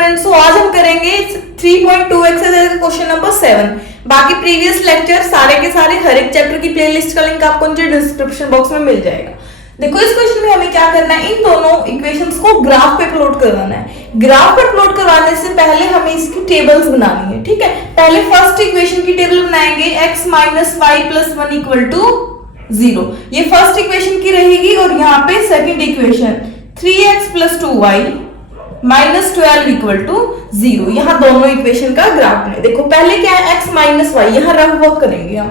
Students, तो आज हम करेंगे 3.2 एक्सरसाइज का क्वेश्चन नंबर 7। बाकी प्रीवियस लेक्चर सारे के सारे हर एक चैप्टर की प्लेलिस्ट का लिंक आपको नीचे डिस्क्रिप्शन बॉक्स में मिल जाएगा। देखो इस क्वेश्चन में हमें क्या करना है, इन दोनों इक्वेशंस को ग्राफ पे प्लॉट करवाना है। ग्राफ पे प्लॉट करवाने से पहले हमें इसकी टेबल्स बनानी है। ठीक है, पहले फर्स्ट इक्वेशन की टेबल बनाएंगे, x minus y plus 1 equal to 0। ये फर्स्ट इक्वेशन की रहेगी। और यहाँ पे second equation 3x plus 2y minus 12 equal to 0। यहाँ दोनों इक्वेशन का ग्राफ है। देखो पहले क्या है, x माइनस वाई, यहाँ रफ वर्क करेंगे हम।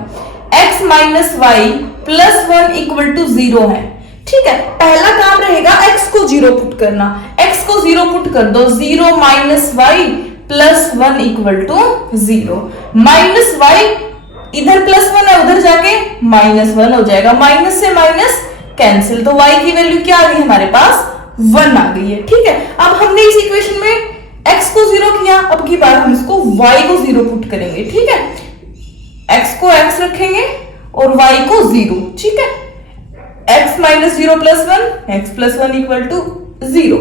x minus y plus 1 equal to 0 है। ठीक है, पहला काम रहेगा x को 0 पुट करना। x को 0 पुट कर दो, 0 minus y plus 1 equal to 0। Minus y इधर प्लस 1 है, उधर जाके माइनस 1 हो जाएगा। माइनस से माइनस कैंसिल, तो y की वैल्यू क्या आ गई हमारे पास, 1 आ गई है। ठीक है, अब हमने इस इक्वेशन में x को 0 किया, अब की बार हम इसको y को 0 पुट करेंगे। ठीक है, x को x रखेंगे और y को 0। ठीक है, x minus 0 plus 1, x plus 1 equal to 0।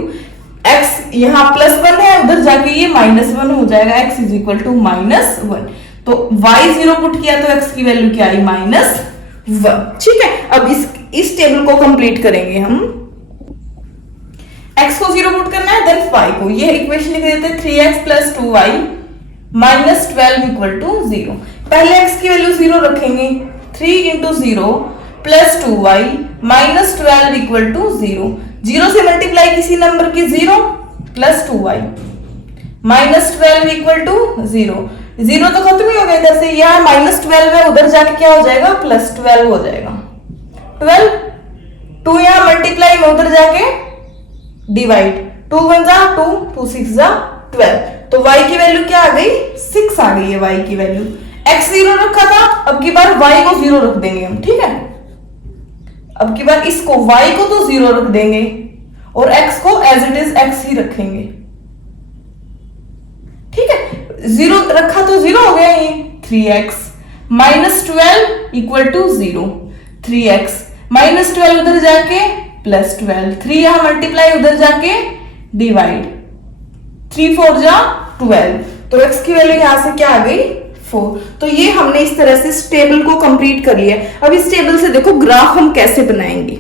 x यहाँ प्लस 1 है, उधर जाके ये माइनस 1 हो जाएगा, x is equal to minus 1। तो y 0 पुट किया तो x की वैल्यू क्या आई, माइनस 1। ठीक है, अब इस टेबल को कंप्लीट करेंगे हम। x को 0 पुट करना है, देन y को, ये इक्वेशन लिख देते हैं 3x plus 2y minus 12 equal to 0। पहले x की वैल्यू 0 रखेंगे, 3 into 0 plus 2y minus 12 equal to 0। 0 से मल्टीप्लाई किसी नंबर की 0 plus 2y minus 12 equal to 0। 0 तो खत्म ही हो गया इधर से, यहाँ माइनस 12 है, उधर जाके क्या हो जाएगा, प्लस 12 हो जाएगा। 12 2 यहाँ मल्टीप्लाई में, उधर जाके डिवाइड, 2 1 जा 2, 2 6 जा 12। तो y की वैल्यू क्या आ गई, 6 आ गई है y की वैल्यू। x 0 रखा था, अब की बार y को 0 रख देंगे हम। ठीक है, अब की बार इसको y को तो 0 रख देंगे और x को एज इट इज x ही रखेंगे। ठीक है, 0 रखा तो 0 हो गया ये, 3x minus 12 equal to 0। 3x minus 12 उधर जाके प्लस 12, 3 यहां मल्टीप्लाई, उधर जाके डिवाइड, 3 4 जा 12। तो x की वैल्यू यहां से क्या आ गई, 4। तो ये हमने इस तरह से इस टेबल को कंप्लीट कर लिया। अब इस टेबल से देखो ग्राफ हम कैसे बनाएंगे।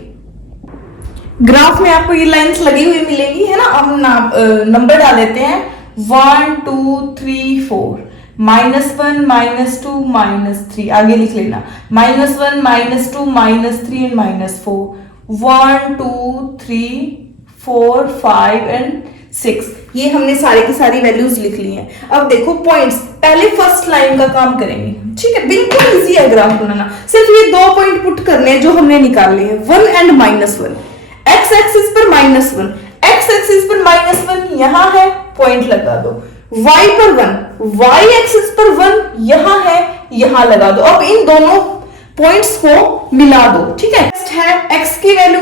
ग्राफ में आपको ये लाइंस लगी हुई मिलेंगी, है ना। हम नंबर डाल देते हैं 1 2 3 4, -1 -2 -3, आगे लिख लेना, -1 -2 -3 एंड -4, 1 2 3 4 5 एंड 6। ये हमने सारे की सारी वैल्यूज लिख ली हैं। अब देखो पॉइंट्स, पहले फर्स्ट लाइन का काम करेंगे। ठीक है, बिल्कुल इजी है ग्राफ बनाना, सिर्फ ये 2 पॉइंट पुट करने हैं जो हमने निकाले हैं, 1 एंड -1। x एक्सिस पर -1, x एक्सिस पर -1 यहां है, पॉइंट लगा दो। y पर 1, y एक्सिस पर 1 यहां है, यहां लगा दो। अब इन दोनों पॉइंट्स को मिला दो। ठीक है, नेक्स्ट है x की वैल्यू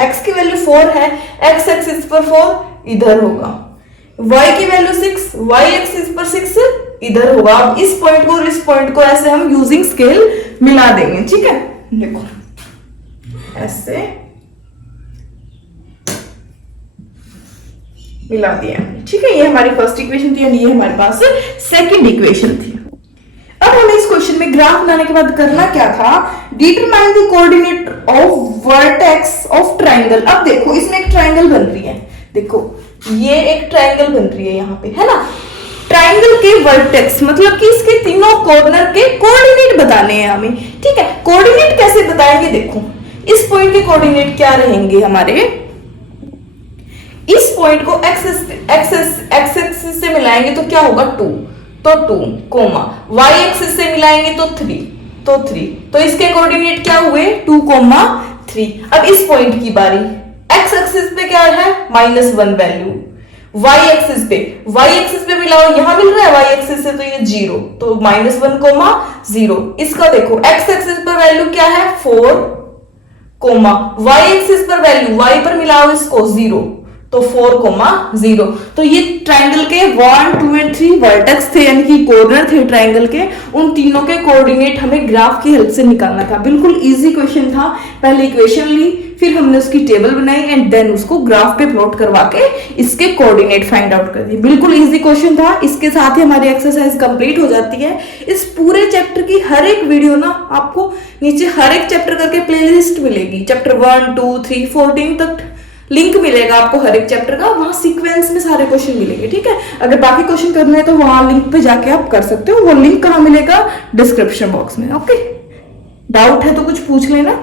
x की वैल्यू 4 है, x एक्सिस पर 4 इधर होगा, y की वैल्यू 6, y एक्सिस पर 6 इधर होगा। अब इस पॉइंट को और इस पॉइंट को ऐसे हम यूजिंग स्केल मिला देंगे। ठीक है, देखो ऐसे मिला दिया। ठीक है, ये हमारी फर्स्ट इक्वेशन थी, ये हमारे पास सेकंड इक्वेशन थी। अब हमें इस क्वेश्चन में ग्राफ बनाने के बाद करना क्या था, determine the coordinate of vertex of triangle. अब देखो इसमें एक ट्रायंगल बन रही है, देखो ये एक ट्रायंगल बन रही है यहाँ पे, है ना। ट्रायंगल के वर्टेक्स मतलब कि इसके तीनों कॉर्नर के कोऑर्डिनेट बताने हैं हमें। ठीक है, कोऑर्डिनेट कैसे बताएंगे, देखो इस पॉइंट के कोऑर्डिनेट क्या रहेंगे हमारे, इस पॉइंट को एक्स एक्सिस से मिलाएंगे तो क्या होगा, 2, तो 2 कोमा, y एक्सिस से मिलाएंगे तो 3, तो 3, तो इसके कोऑर्डिनेट क्या हुए, 2, 3। अब इस पॉइंट की बारी, x एक्सिस पे क्या है, -1 वैल्यू, y एक्सिस पे मिलाओ, यहां मिल रहा है y एक्सिस से तो ये 0, तो -1, 0। इसका देखो x एक्सिस पर वैल्यू क्या है, 4, y एक्सिस पर वैल्यू, y पर मिलाओ इसको 0, तो 4,0। तो ये ट्राइंगल के 1, 2 एंड 3 वर्टेक्स थे, यानी कि कॉर्नर थे ट्राइंगल के, उन तीनों के कोऑर्डिनेट हमें ग्राफ की हेल्प से निकालना था। बिल्कुल इजी क्वेश्चन था। पहले इक्वेशन ली, फिर हमने उसकी टेबल बनाई एंड देन उसको ग्राफ पे प्लॉट करवा के इसके कोऑर्डिनेट फाइंड आउट कर दिए। बिल्कुल इजी क्वेश्चन था। इसके साथ ही हमारी एक्सरसाइज कंप्लीट हो जाती है। इस पूरे चैप्टर की हर एक वीडियो ना आपको नीचे हर एक चैप्टर करके प्लेलिस्ट मिलेगी, चैप्टर 1, 2, 3, 14 तक लिंक मिलेगा आपको हर एक चैप्टर का, वहां सीक्वेंस में सारे क्वेश्चन मिलेंगे, ठीक है। अगर बाकी क्वेश्चन करने हैं तो वहां लिंक पे जाके आप कर सकते हो। वो लिंक कहाँ मिलेगा? डिस्क्रिप्शन बॉक्स में। ओके, डाउट है तो कुछ पूछ लेना।